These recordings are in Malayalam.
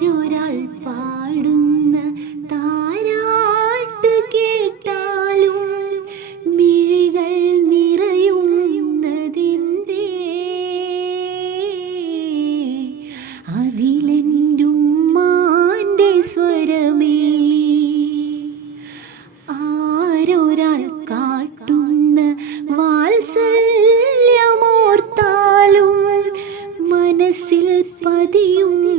ആരൊരാൾ പാടുന്ന താരാട്ട് കേട്ടാലും മിഴികൾ നിറയുന്നതിൻ്റെ അതിലെൻ്റുമ്മാൻ്റെ സ്വരമേ. ആരൊരാൾ കാട്ടുന്ന വാത്സല്യമോർത്താലും മനസ്സിൽ പതിയുന്നതിൻ്റെ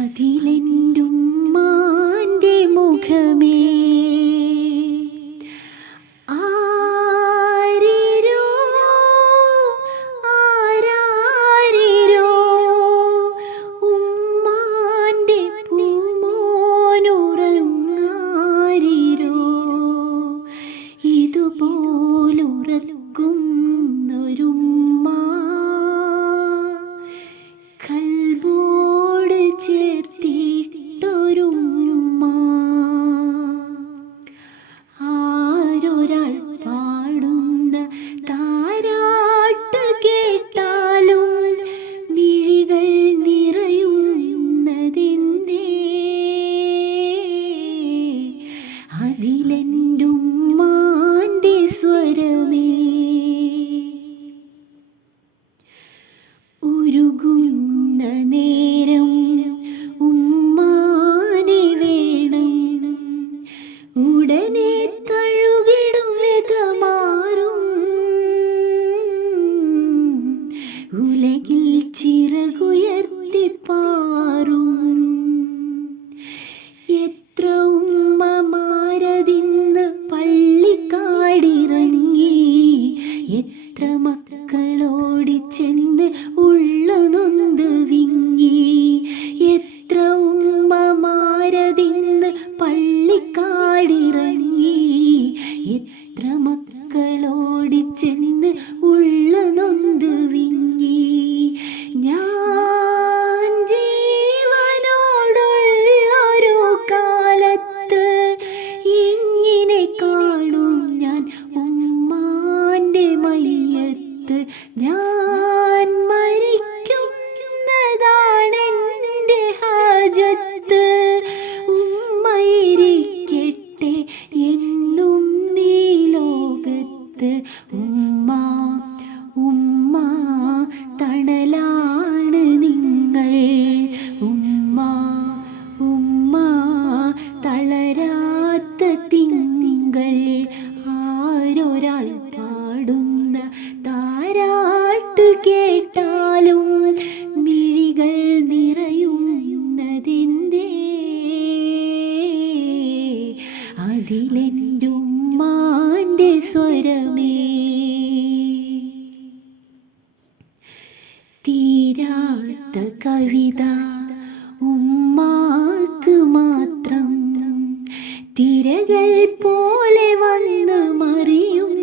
അതിലെൻ്റുമ്മാൻ്റെ മുഖമേ. ആരിരോ ആരാരിരോ ഉമ്മാൻ്റെ പൂമോനുറങ്ങാരിരോ ഇതുപോലുറക്കുന്നൊരുമ്മ കൽബോട് ചേർത്തിട്ടൊരുമ്മ. ആരൊരാൾ പാടുന്ന താരാട്ട് കേട്ടാലും മിഴികൾ നിറയുന്നതിൻ്റെ അതിലെൻ്റുമ്മാൻ്റെ സ്വരമേ. ഉരുകുന്ന നേരം ഉമ്മാനെ വേണം, ഉടനെ തഴുകിടും വ്യതമാറും. ഉലകിൽ ചിറകുയർത്തിപ്പാറും എത്ര ഉമ്മമാരതിന്ന് പള്ളിക്കാടിറങ്ങി, എത്ര മക്കളോടിച്ചെന്ന് ഉള്ളു നൊന്ത് വിങ്ങി. എത്ര ഉമ്മമാരതിന്ന് പള്ളിക്കാടിറങ്ങി, എത്ര മക്കളോടിച്ചെന്ന് ഉള്ളു നൊന്ത് വിങ്ങി. ഞാൻ ജീവനോടുള്ളൊരു കാലത്ത് എങ്ങനെ കാണും ഞാൻ ഉമ്മാൻ്റെ മയ്യത്ത്. ഞാൻ മരിക്കുന്നതാണെൻ്റെ ഹാജത്ത്. ഉമ്മയിരിക്കട്ടെ എന്നും ഈ ലോകത്ത്. ഉമ്മ ഉമ്മ തണലാണ് നിങ്ങൾ. ഉമ്മ ഉമ്മ തളരാത്ത തിങ്കൾ. ആരൊരാൾ പാടുന്ന താരാട്ട് കേട്ടാലും മിഴികൾ നിറയുന്നതിൻ്റെ അതിലെൻ്റുമ്മാൻ്റെ സ്വരമേ. തീരാത്ത കവിത ഉമ്മാക്ക് മാത്രം തിരകൾ പോലെ വന്ന് മറിയും.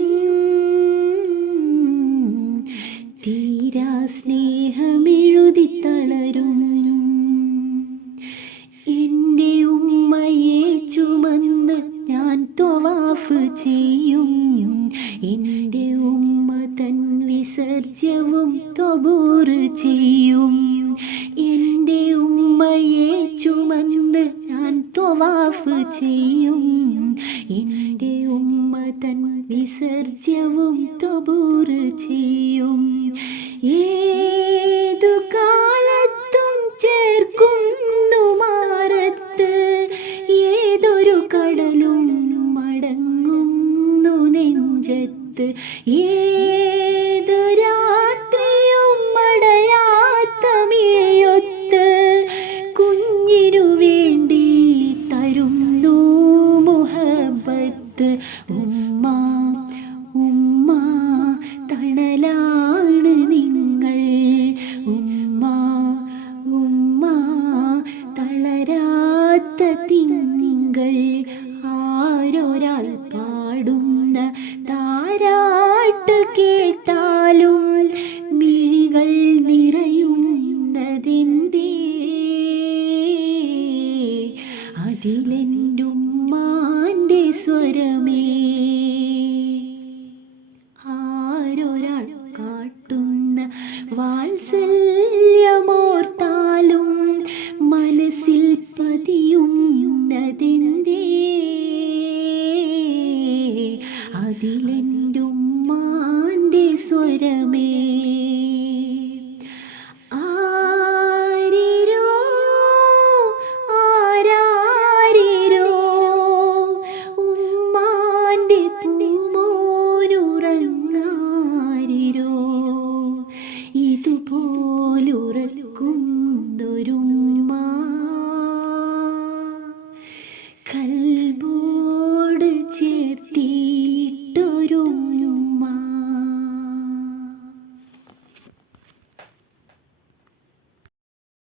തീരാ സ്നേഹമെഴുതി തളരും. എൻ്റെ ഉമ്മയെ ചുമന്ന് ഞാൻ ത്വവാഫ് ചെയ്യും. എൻ്റെ ഉമ്മ തൻ വിസർജ്യവും ത്വബൂർ ചെയ്യും. എൻ്റെ ഉമ്മയെ ചുമന്ന് ഞാൻ ത്വവാഫ് ചെയ്യും. എൻ്റെ ഉമ്മ തൻ വിസർജ്യവും ത്വബൂർ ചെയ്യും. ഏതു കാലത്തും ചേർക്കുന്നു മാറത്ത്, ഏതൊരു കടലും മടങ്ങുന്നു നെഞ്ചത്ത്.